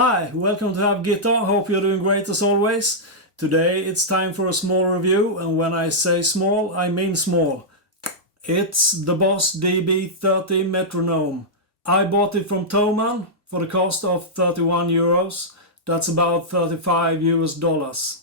Hi, welcome to Have Guitar. Hope you're doing great as always. Today it's time for a small review, and when I say small, I mean small. It's the Boss DB-30 Metronome. I bought it from Thomann for the cost of 31 euros. That's about 35 US dollars.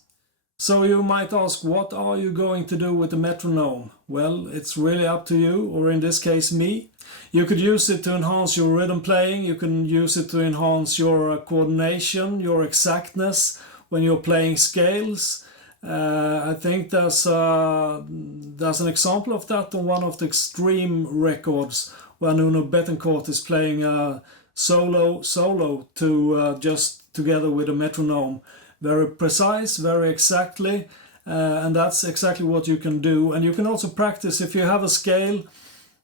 So you might ask, what are you going to do with the metronome? Well, it's really up to you, or in this case me. You could use it to enhance your rhythm playing, you can use it to enhance your coordination, your exactness when you're playing scales. I think there's an example of that on one of the Extreme records where Nuno Bettencourt is playing a solo to just together with a metronome. Very precise, very exactly, and that's exactly what you can do. And you can also practice if you have a scale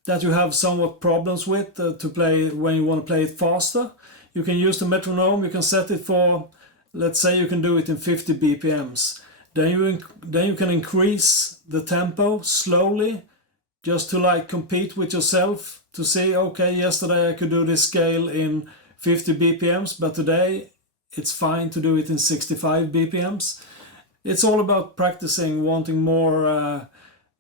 that you have somewhat problems with to play when you want to play it faster. You can use the metronome. You can set it for, let's say you can do it in 50 BPMs. Then you can increase the tempo slowly, just to like compete with yourself to say, okay, yesterday I could do this scale in 50 BPMs, but today it's fine to do it in 65 BPMs. It's all about practicing, wanting more,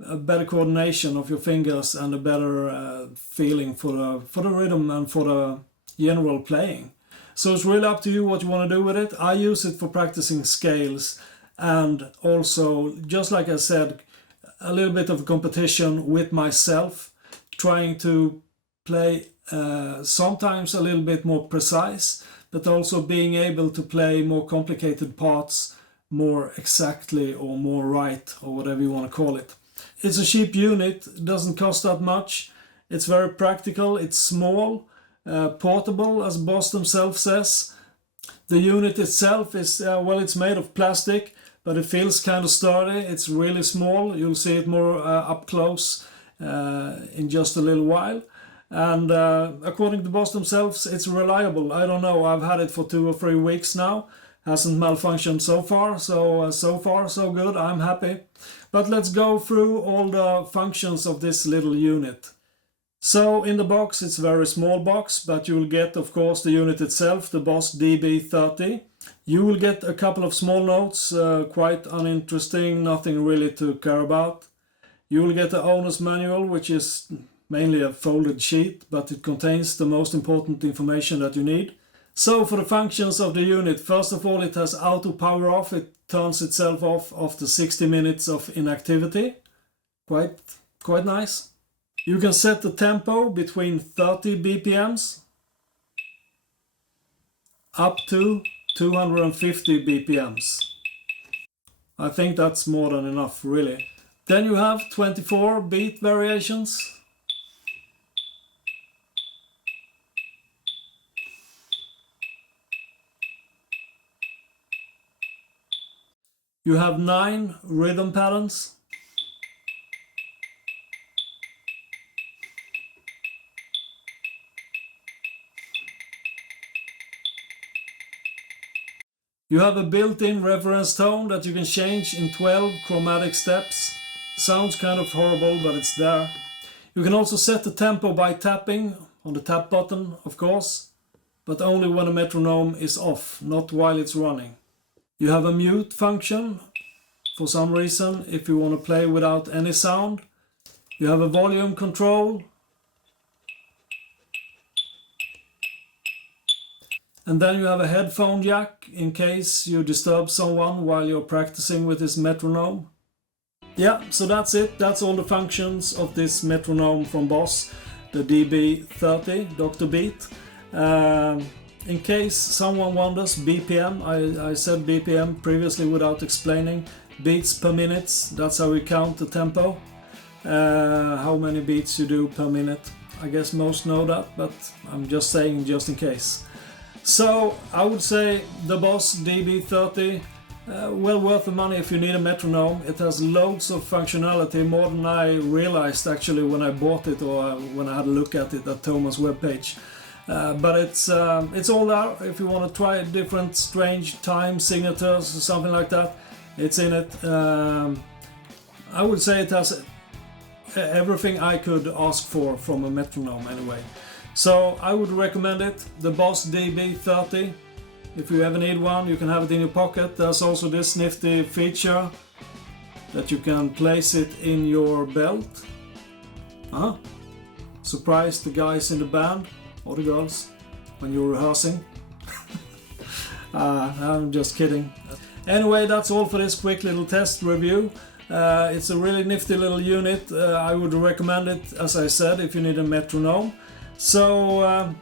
a better coordination of your fingers and a better feeling for the rhythm and for the general playing. So it's really up to you what you want to do with it. I use it for practicing scales and also, just like I said, a little bit of a competition with myself, trying to play sometimes a little bit more precise, but also being able to play more complicated parts more exactly or more right, or whatever you want to call it. It's a cheap unit, it doesn't cost that much, it's very practical, it's small, portable as Boss themselves says. The unit itself is, well, it's made of plastic, but it feels kind of sturdy, it's really small, you'll see it more up close in just a little while. And according to Boss themselves, it's reliable. I don't know, I've had it for 2 or 3 weeks now. Hasn't malfunctioned so far, so far so good, I'm happy. But let's go through all the functions of this little unit. So in the box, it's a very small box, but you will get, of course, the unit itself, the Boss DB-30. You will get a couple of small notes, quite uninteresting, nothing really to care about. You will get the owner's manual, which is mainly a folded sheet, but it contains the most important information that you need. So for the functions of the unit, first of all, it has auto power off. It turns itself off after 60 minutes of inactivity. Quite nice. You can set the tempo between 30 BPMs up to 250 BPMs. I think that's more than enough, really. Then you have 24 beat variations. You have 9 rhythm patterns. You have a built-in reference tone that you can change in 12 chromatic steps. Sounds kind of horrible, but it's there. You can also set the tempo by tapping on the tap button, of course, but only when the metronome is off, not while it's running. You have a mute function for some reason if you want to play without any sound. You have a volume control. And then you have a headphone jack in case you disturb someone while you're practicing with this metronome. Yeah, so that's it. That's all the functions of this metronome from Boss, the DB-30 Dr. Beat. In case someone wonders, BPM, I said BPM previously without explaining. Beats per minute, that's how we count the tempo. How many beats you do per minute. I guess most know that, but I'm just saying just in case. So I would say the Boss DB-30, well worth the money if you need a metronome. It has loads of functionality, more than I realized actually when I bought it or when I had a look at it at Thomas' webpage. But it's all there if you want to try different strange time signatures or something like that. It's in it. I would say it has everything I could ask for from a metronome anyway. So I would recommend it, the Boss DB-30. If you ever need one, you can have it in your pocket. There's also this nifty feature that you can place it in your belt. Surprise the guys in the band, or the girls, when you're rehearsing. I'm just kidding. Anyway, that's all for this quick little test review. It's a really nifty little unit. I would recommend it, as I said, if you need a metronome. So,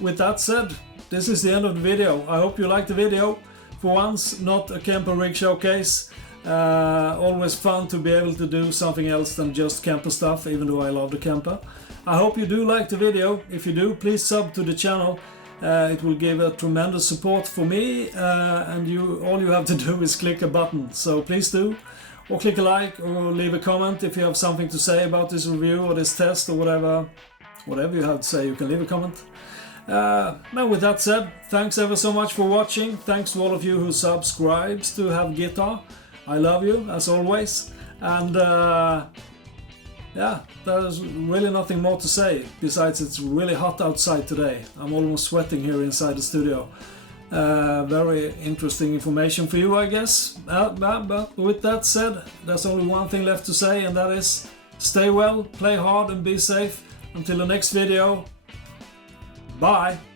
with that said, this is the end of the video. I hope you liked the video. For once, not a camper rig showcase. Always fun to be able to do something else than just camper stuff, even though I love the camper. I hope you do like the video. If you do, please sub to the channel. It will give a tremendous support for me, and all you have to do is click a button. So please do. Or click a like, or leave a comment if you have something to say about this review or this test or whatever. Whatever you have to say, you can leave a comment. Now with that said, thanks ever so much for watching. Thanks to all of you who subscribes to Have Guitar. I love you as always. And yeah, there's really nothing more to say besides it's really hot outside today. I'm almost sweating here inside the studio. Very interesting information for you, I guess. But with that said, there's only one thing left to say, and that is stay well, play hard and be safe. Until the next video, bye!